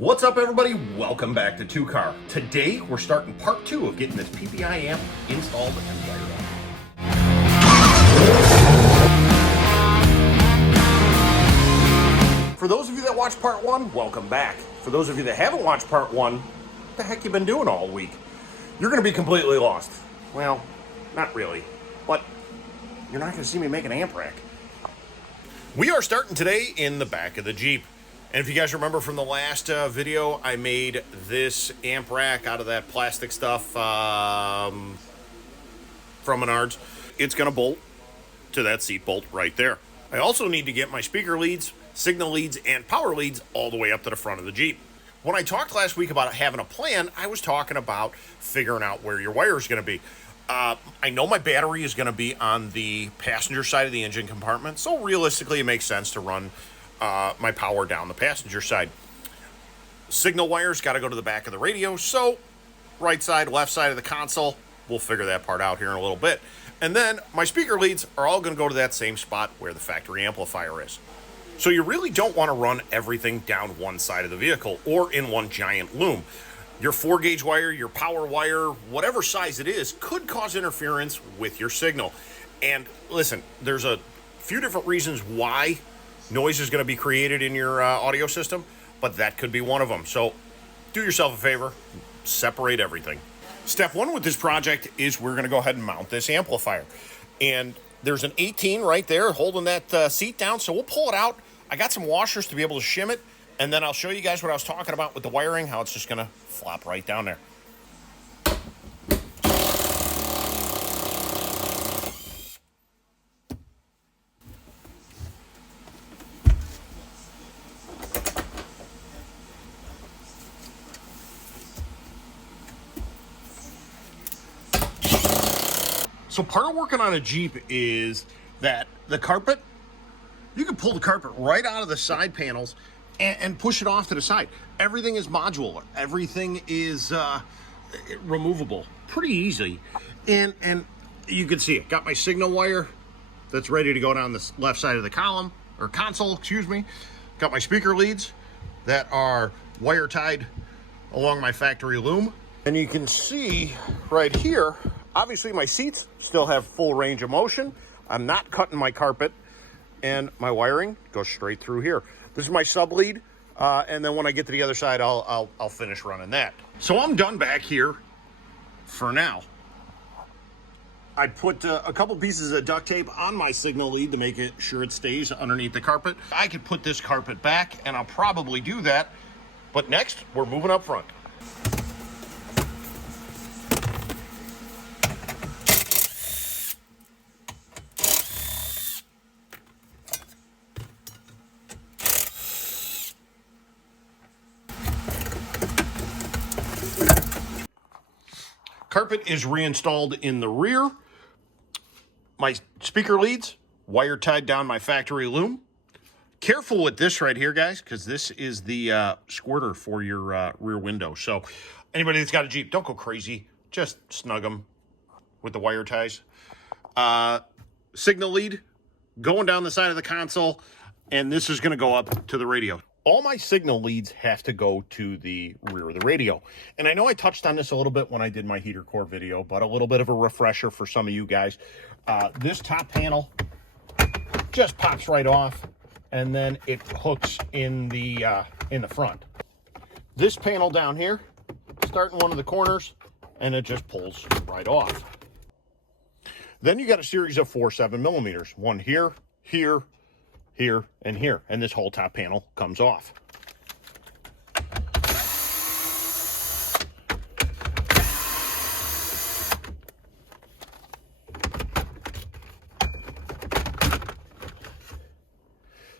What's up, everybody? Welcome back to 2Car. Today we're starting part 2 of getting this PPI amp installed and wired up. For those of you that watched part 1, welcome back. For those of you that haven't watched part 1, what the heck you been doing all week? You're going to be completely lost. Well, not really, but you're not going to see me make an amp rack. We are starting today in the back of the Jeep. And if you guys remember from the last video, I made this amp rack out of that plastic stuff from Menards. It's going to bolt to that seat bolt right there. I also need to get my speaker leads, signal leads, and power leads all the way up to the front of the Jeep. When I talked last week about having a plan, I was talking about figuring out where your wire is going to be. I know my battery is going to be on the passenger side of the engine compartment, so realistically it makes sense to run my power down the passenger side. Signal wires got to go to the back of the radio, so right side, left side of the console, we'll figure that part out here in a little bit. And then my speaker leads are all going to go to that same spot where the factory amplifier is. So you really don't want to run everything down one side of the vehicle or in one giant loom. Your 4-gauge wire, your power wire, whatever size it is, could cause interference with your signal. And listen, there's a few different reasons why noise is going to be created in your audio system, but that could be one of them. So do yourself a favor, separate everything. Step 1 with this project is we're going to go ahead and mount this amplifier. And there's an 18 right there holding that seat down, so we'll pull it out. I got some washers to be able to shim it, and then I'll show you guys what I was talking about with the wiring, how it's just going to flop right down there. So part of working on a Jeep is that the carpet, you can pull the carpet right out of the side panels and push it off to the side. Everything is modular. Everything is removable pretty easy. And you can see it. Got my signal wire that's ready to go down the left side of the column, or console, excuse me. Got my speaker leads that are wire tied along my factory loom. And you can see right here, obviously my seats still have full range of motion. I'm not cutting my carpet, and my wiring goes straight through here. This is my sub lead, and then when I get to the other side, I'll finish running that. So I'm done back here for now. I put a couple pieces of duct tape on my signal lead to make it sure it stays underneath the carpet. I could put this carpet back, and I'll probably do that. But next, we're moving up front. Carpet is reinstalled in the rear. My speaker leads, wire tied down my factory loom. Careful with this right here, guys, because this is the squirter for your rear window. So anybody that's got a Jeep, don't go crazy. Just snug them with the wire ties. Signal lead going down the side of the console, and this is going to go up to the radio. All my signal leads have to go to the rear of the radio. And I know I touched on this a little bit when I did my heater core video, but a little bit of a refresher for some of you guys. This top panel just pops right off, and then it hooks in the front. This panel down here, starting one of the corners, and it just pulls right off. Then you got a series of 4 7mm, one here, here, here, and here, and this whole top panel comes off.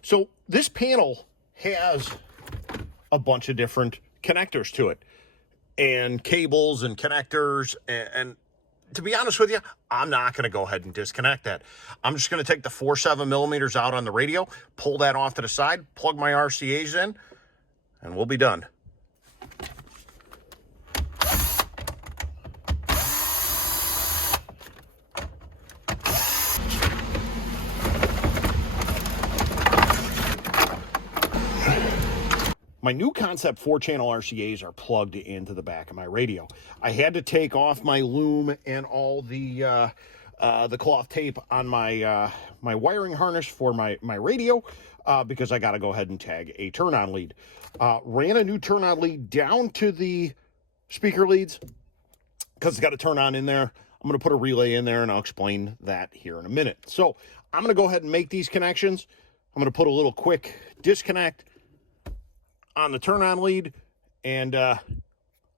So this panel has a bunch of different connectors to it, and cables and connectors, and to be honest with you, I'm not going to go ahead and disconnect that. I'm just going to take the 4 7mm out on the radio, pull that off to the side, plug my RCAs in, and we'll be done. My new Concept 4-channel RCAs are plugged into the back of my radio. I had to take off my loom and all the cloth tape on my my wiring harness for my radio because I got to go ahead and tag a turn-on lead. Ran a new turn-on lead down to the speaker leads because it's got to turn on in there. I'm going to put a relay in there, and I'll explain that here in a minute. So I'm going to go ahead and make these connections. I'm going to put a little quick disconnect on the turn-on lead, and I'll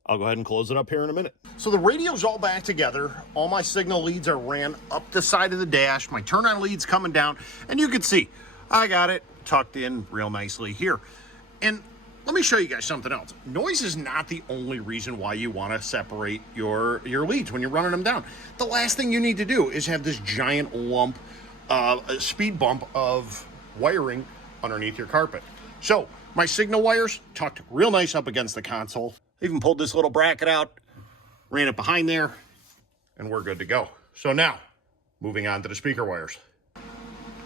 go ahead and close it up here in a minute. So the radio's all back together. All my signal leads are ran up the side of the dash. My turn-on lead's coming down, and you can see I got it tucked in real nicely here. And let me show you guys something else. Noise is not the only reason why you want to separate your leads when you're running them down. The last thing you need to do is have this giant lump, speed bump of wiring underneath your carpet. So my signal wires tucked real nice up against the console. I even pulled this little bracket out, ran it behind there, and we're good to go. So now, moving on to the speaker wires.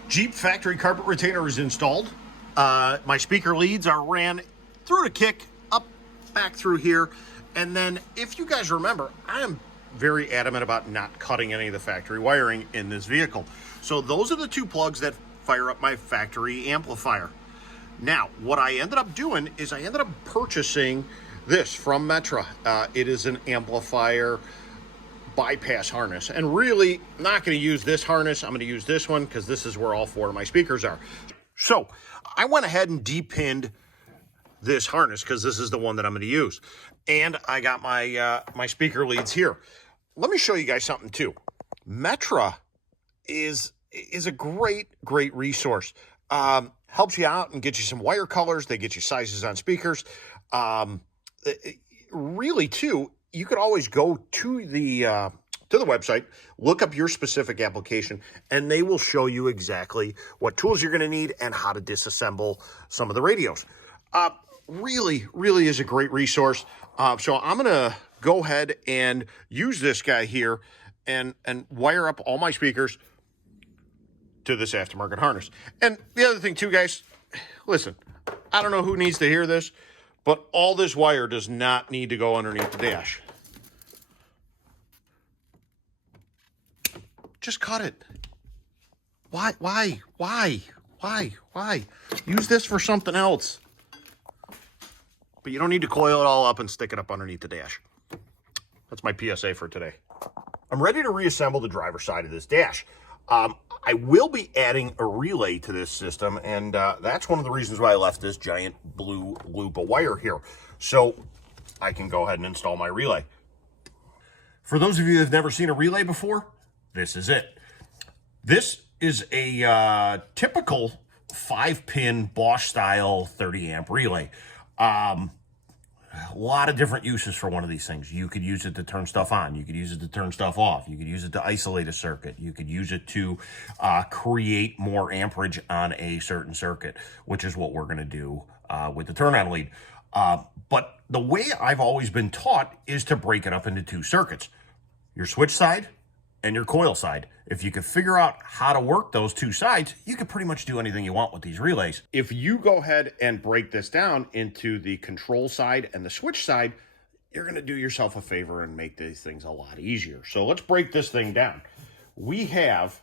Jeep factory carpet retainer is installed. My speaker leads are ran through the kick, up, back through here. And then, if you guys remember, I am very adamant about not cutting any of the factory wiring in this vehicle. So those are the two plugs that fire up my factory amplifier. Now, what I ended up doing is I ended up purchasing this from Metra. It is an amplifier bypass harness. And really, I'm not going to use this harness. I'm going to use this one because this is where all four of my speakers are. So I went ahead and depinned this harness because this is the one that I'm going to use. And I got my my speaker leads here. Let me show you guys something too. Metra is a great resource. Helps you out and get you some wire colors. They get you sizes on speakers. Really, too, you could always go to the website, look up your specific application, and they will show you exactly what tools you're going to need and how to disassemble some of the radios. Really is a great resource. So I'm going to go ahead and use this guy here and wire up all my speakers to this aftermarket harness. And the other thing too, guys, listen, I don't know who needs to hear this, but all this wire does not need to go underneath the dash. Just cut it. Why? Use this for something else. But you don't need to coil it all up and stick it up underneath the dash. That's my PSA for today. I'm ready to reassemble the driver's side of this dash. I will be adding a relay to this system, and that's one of the reasons why I left this giant blue loop of wire here, so I can go ahead and install my relay. For those of you that have never seen a relay before, this is it. This is a typical 5-pin Bosch-style 30-amp relay. A lot of different uses for one of these things. You could use it to turn stuff on. You could use it to turn stuff off. You could use it to isolate a circuit. You could use it to create more amperage on a certain circuit, which is what we're going to do with the turn-on lead. But the way I've always been taught is to break it up into two circuits, your switch side and your coil side. If you could figure out how to work those two sides, you could pretty much do anything you want with these relays. If you go ahead and break this down into the control side and the switch side, you're going to do yourself a favor and make these things a lot easier. So let's break this thing down. We have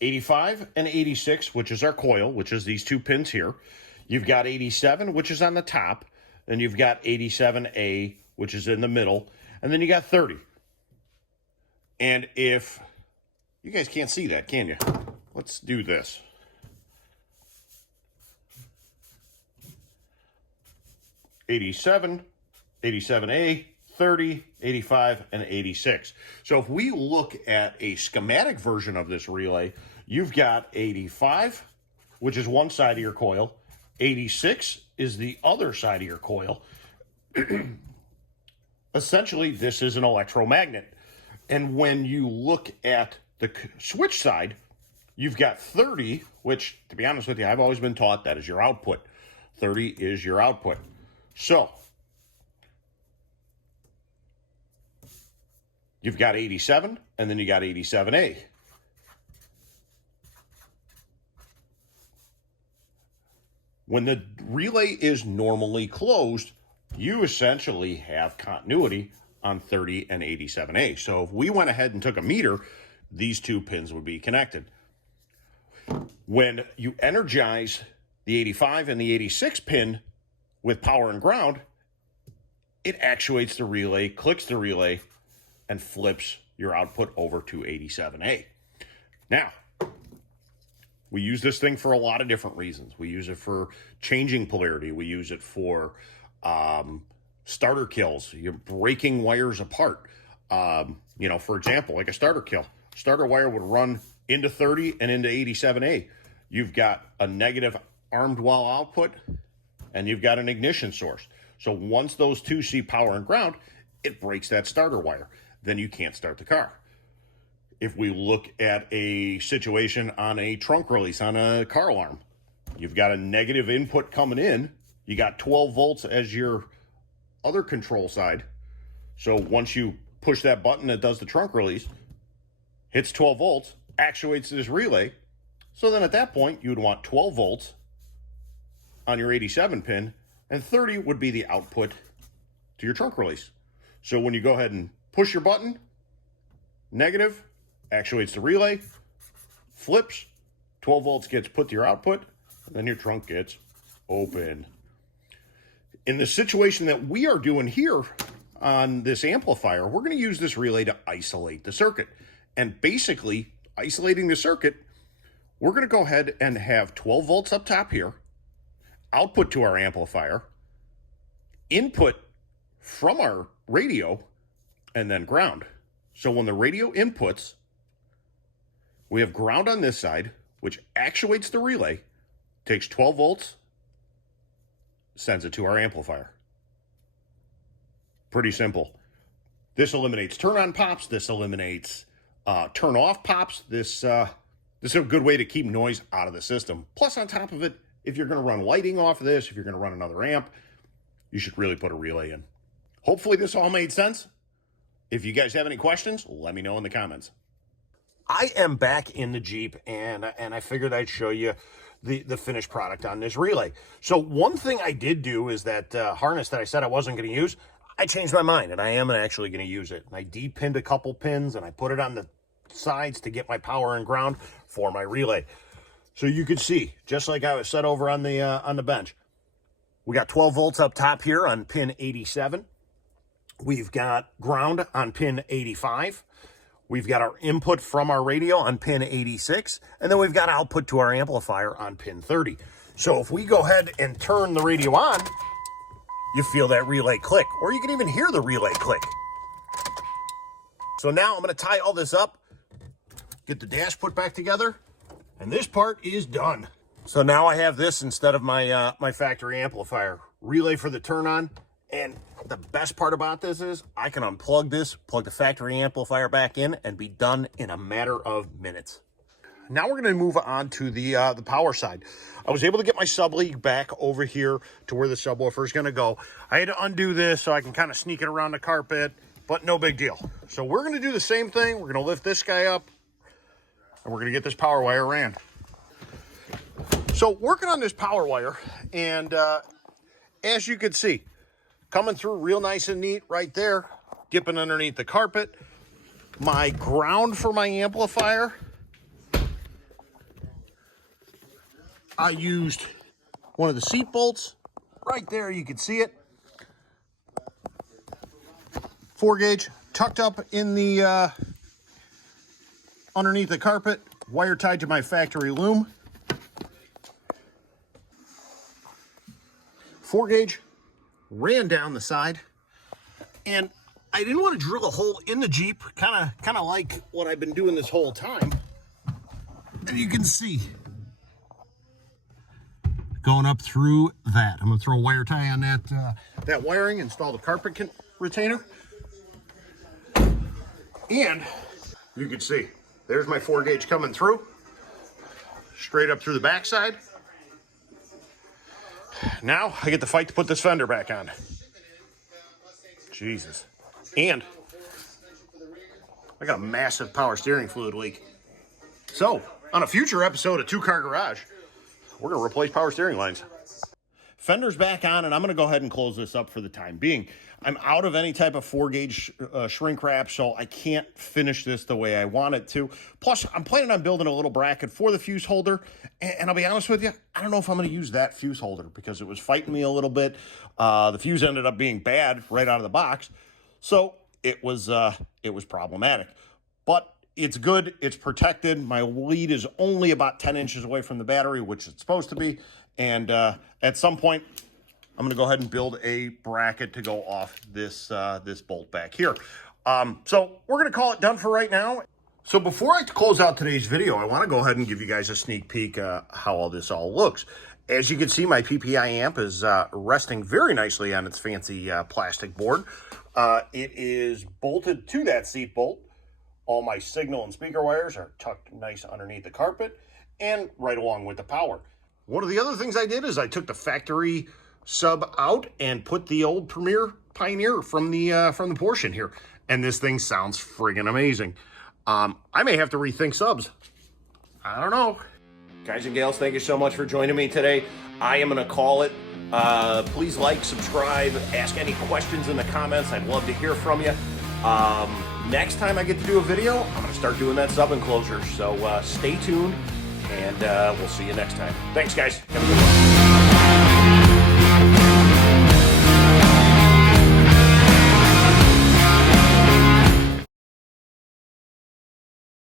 85 and 86, which is our coil, which is these two pins here. You've got 87, which is on the top. Then you've got 87A, which is in the middle. And then you got 30. And if you guys can't see that, can you? Let's do this. '87, 87A, 30, 85, and 86. So if we look at a schematic version of this relay, you've got 85, which is one side of your coil. 86 is the other side of your coil. Essentially, this is an electromagnet. And when you look at the switch side, you've got 30, which, to be honest with you, I've always been taught that is your output. 30 is your output. So, you've got 87, and then you got 87A. When the relay is normally closed, you essentially have continuity on 30 and 87A. So if we went ahead and took a meter, these two pins would be connected. When you energize the 85 and the 86 pin with power and ground, it actuates the relay, clicks the relay, and flips your output over to 87A. Now, we use this thing for a lot of different reasons. We use it for changing polarity. We use it for starter kills. You're breaking wires apart. For example, like a starter kill. Starter wire would run into 30 and into 87A. You've got a negative armed well output, and you've got an ignition source. So once those two see power and ground, it breaks that starter wire. Then you can't start the car. If we look at a situation on a trunk release on a car alarm, you've got a negative input coming in. You got 12 volts as your other control side. So once you push that button that does the trunk release, hits 12 volts, actuates this relay. So then at that point, you would want 12 volts on your 87 pin, and 30 would be the output to your trunk release. So when you go ahead and push your button, negative, actuates the relay, flips, 12 volts gets put to your output, and then your trunk gets open. In the situation that we are doing here on this amplifier, we're going to use this relay to isolate the circuit. And basically, isolating the circuit, we're going to go ahead and have 12 volts up top here, output to our amplifier, input from our radio, and then ground. So when the radio inputs, we have ground on this side, which actuates the relay, takes 12 volts, sends it to our amplifier. Pretty simple. This eliminates turn-on pops. This eliminates turn-off pops. This is a good way to keep noise out of the system. Plus, on top of it, if you're going to run lighting off of this, if you're going to run another amp, you should really put a relay in. Hopefully this all made sense. If you guys have any questions, let me know in the comments. I am back in the Jeep, and I figured I'd show you the finished product on this relay. So one thing I did do is that harness that I said I wasn't going to use, I changed my mind, and I am actually going to use it. And I depinned a couple pins, and I put it on the sides to get my power and ground for my relay. So you can see, just like I was set over on the bench, we got 12 volts up top here on pin 87. We've got ground on pin 85. We've got our input from our radio on pin 86. And then we've got output to our amplifier on pin 30. So if we go ahead and turn the radio on, you feel that relay click, or you can even hear the relay click. So now I'm going to tie all this up, get the dash put back together, and this part is done. So now I have this instead of my my factory amplifier. Relay for the turn on. And the best part about this is I can unplug this, plug the factory amplifier back in, and be done in a matter of minutes. Now we're going to move on to the power side. I was able to get my sub-lead back over here to where the subwoofer is going to go. I had to undo this so I can kind of sneak it around the carpet, but no big deal. So we're going to do the same thing. We're going to lift this guy up, and we're going to get this power wire ran. So working on this power wire, and as you can see, coming through real nice and neat right there, dipping underneath the carpet. My ground for my amplifier, I used one of the seat bolts. Right there, you can see it. 4 gauge, tucked up in the, underneath the carpet, wire tied to my factory loom. 4 gauge, ran down the side, and I didn't want to drill a hole in the Jeep, kind of like what I've been doing this whole time. And you can see, going up through that. I'm going to throw a wire tie on that wiring, install the carpet retainer, and you can see, there's my 4 gauge coming through, straight up through the backside. Now I get to fight to put this fender back on. Jesus. And I got a massive power steering fluid leak. So, on a future episode of Two Car Garage, we're going to replace power steering lines. Fender's back on, and I'm going to go ahead and close this up for the time being. I'm out of any type of 4-gauge shrink wrap, so I can't finish this the way I want it to. Plus, I'm planning on building a little bracket for the fuse holder, and I'll be honest with you, I don't know if I'm going to use that fuse holder because it was fighting me a little bit. The fuse ended up being bad right out of the box, so it was problematic. But it's good. It's protected. My lead is only about 10 inches away from the battery, which it's supposed to be. And at some point, I'm going to go ahead and build a bracket to go off this this bolt back here. So we're going to call it done for right now. So before I close out today's video, I want to go ahead and give you guys a sneak peek how all this all looks. As you can see, my PPI amp is resting very nicely on its fancy plastic board. It is bolted to that seat bolt. All my signal and speaker wires are tucked nice underneath the carpet and right along with the power. One of the other things I did is I took the factory sub out and put the old Premier Pioneer from the portion here. And this thing sounds friggin' amazing. I may have to rethink subs. I don't know. Guys and gals, thank you so much for joining me today. I am going to call it. Please like, subscribe, ask any questions in the comments. I'd love to hear from you. Next time I get to do a video, I'm going to start doing that sub enclosure. So stay tuned, and we'll see you next time. Thanks, guys. Have a good one.